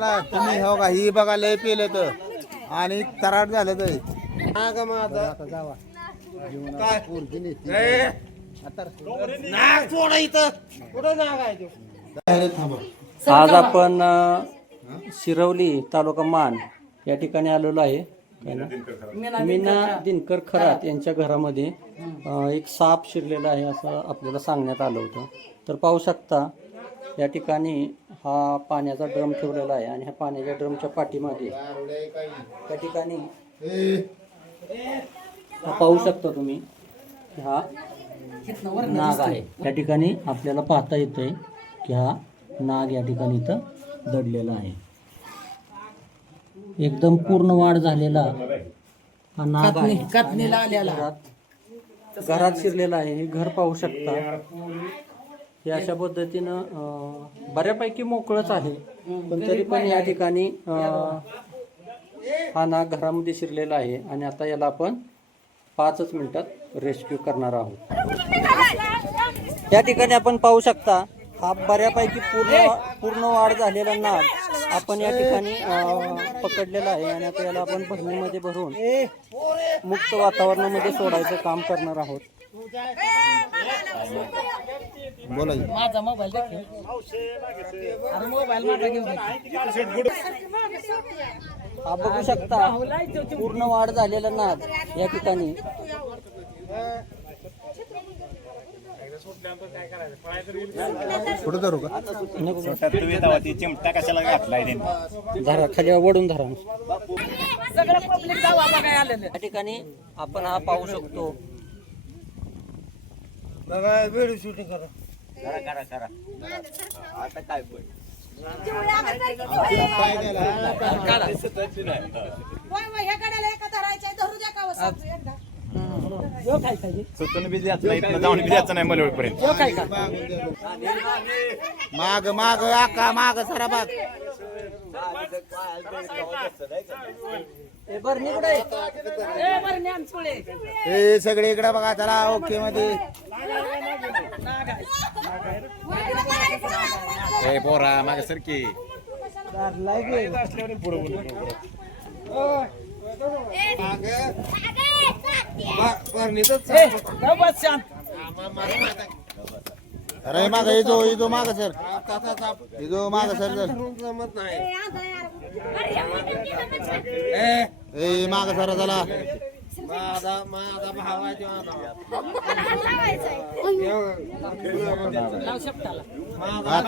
तुम्ही हो का? ही बघा लय पेले तर आणि तराट झालं तर काय? नाग सोडा इथं? कुठं नाग आहे तो? थांबा आज आपण अ, शिरवली तालुका मान या ठिकाणी आलेलो आहे. काय ना? मीना दिनकर खरात यांच्या घरामध्ये अ, एक साप शिरलेला आहे असं आपल्याला सांगण्यात आलं होतं. तर पाहू शकता या ठिकाणी हा पाण्याचा ड्रम ठेवलेला आहे आणि ह्या पाण्याच्या ड्रमच्या पाठीमागे त्या ठिकाणी हा पाहू शकता तुम्ही हा नाग आहे. त्या ठिकाणी आपल्याला पाहता येतंय की हा नाग या ठिकाणी इथं दडलेला आहे. एकदम पूर्ण वाढ झालेला हा नाग आहे. घरात शिरलेला आहे. हे घर पाहू शकता. हे अशा पद्धतीनं अं, बऱ्यापैकी मोकळच आहे. पण तरी पण या ठिकाणी अं, हा नाग घरामध्ये शिरलेला आहे. आणि आता याला आपण पाचच मिनिटात रेस्क्यू करणार आहोत. या ठिकाणी आपण पाहू शकता हा बऱ्यापैकी पूर्ण पूर्ण वाढ झालेला नाग आपण या ठिकाणी अं, पकडलेला आहे. आणि आता याला आपण भरणीमध्ये भरून मुक्त वातावरणामध्ये सोडायचं काम करणार आहोत. बोला. माझा मोबाईल देखील अरे मोबाईल माझा घेऊन हा बघू शकता. पूर्ण वाढ झालेला नाग या ठिकाणी. कुठं धरू का? चिमटा कशाला घातलाय त्यांनी धरा खाली वडून धरा. सगळं पब्लिक जावा बघाय आलेलं. या ठिकाणी आपण हा पाहू शकतो. करा. करा करा आता काय पण सुतून बी द्यायचं नाही इथनं जाऊन बी द्यायचं नाही मलवडपर्यंत. माग माग आका माग सरा बाग हे सगळे इकडे बघा चला ओके मध्ये. ए पोरा मागे सरकी अरे माग येतो येतो माग सर. येतो माग सर सर? ए माग सर चला. हा, बिझी आता आहे. हा. बघा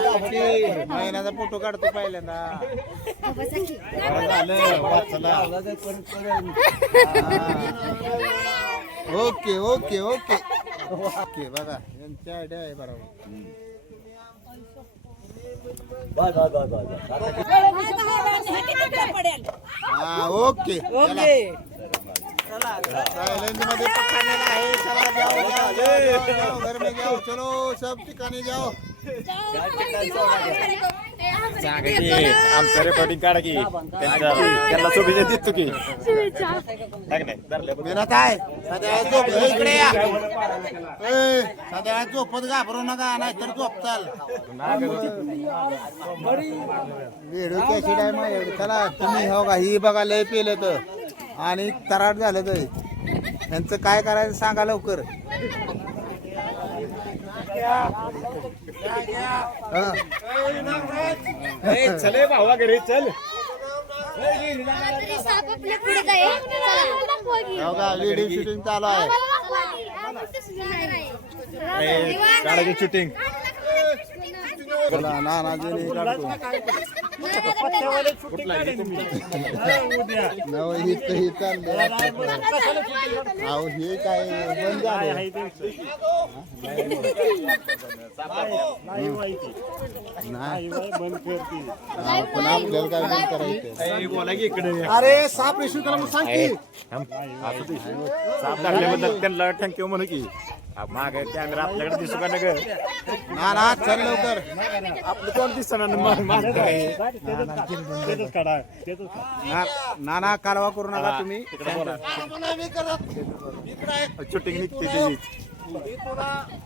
महिन्याचा फोटो काढतो पहिल्यांदा. Okay okay okay. ओके बघा. यांची आयडिया आहे बरोबर. हा ओके. चला. जाओ जाओ जाओ, जाओ घर में जाओ चलो सब ठिकाणी जाओ आमचं रेकॉर्डिंग काढा की. त्यांना शुभेच्छा देतो की. काय नाही? धरल्या बघ. मेहनत आहे. सध्या झोप ए, इकडे या. ए, सध्या झोपत घाबरू नका नाहीतर झोप चाल व्हिडिओ कॅशिट आहे माझ्याकडे चला तुम्ही हो का? ही बघा लय पेलं तर आणि तराट झालं तर यांचं काय करायचं सांगा लवकर. चले भावा घरी चल व्हिडिओ शूटिंग चालू आहे काढायची शूटिंग चला नानाजीने नव अहो हे काय बंद? नाही पण आपल्याला काय बंद करायचं बोला की इकडे अरे साप रेशू त्याला मग सांग की. साप धरल्याबद्दल त्यांना थँक्यू म्हणू की. माग कॅमेरा आपल्याकडे दिसू का नग ना ना चल लवकर. आपलं कोण दिसतं ना ना- कारवा करू नका तुम्ही. शूटिंग निघते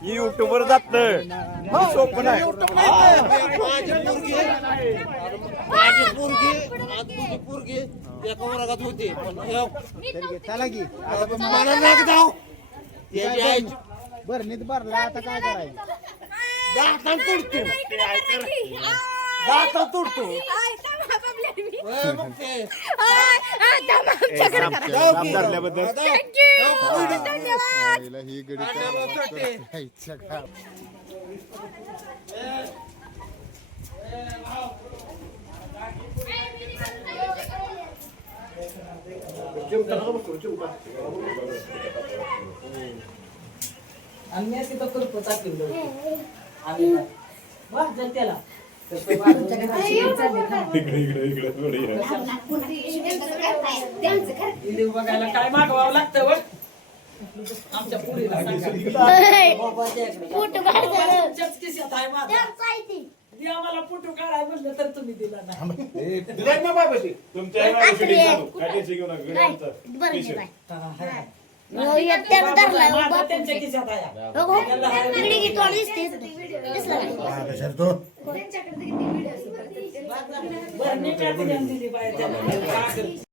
ही युट्यूबवर जात सोपं नाही. चला की आता पण मला नाही जाऊ. बरणीत भरला आता काय करायचं? दातान तुडतो दातान तुडतो होय, मग ते साप धरल्याबद्दल. आईला ही गडी काय करते? आईच्या गाव. आम्ही तिथं करतो त्याला. तसं वाजवून व्हिडिओ बघायला काय मागवावं लागतं बघ. आमच्या ती आम्हाला फोटो काढाय म्हटलं तर तुम्ही दिला नाही. माझा त्यांच्या खिशात आहे बरं, नीट आधी ध्यान दिली पाहिजे त्याला.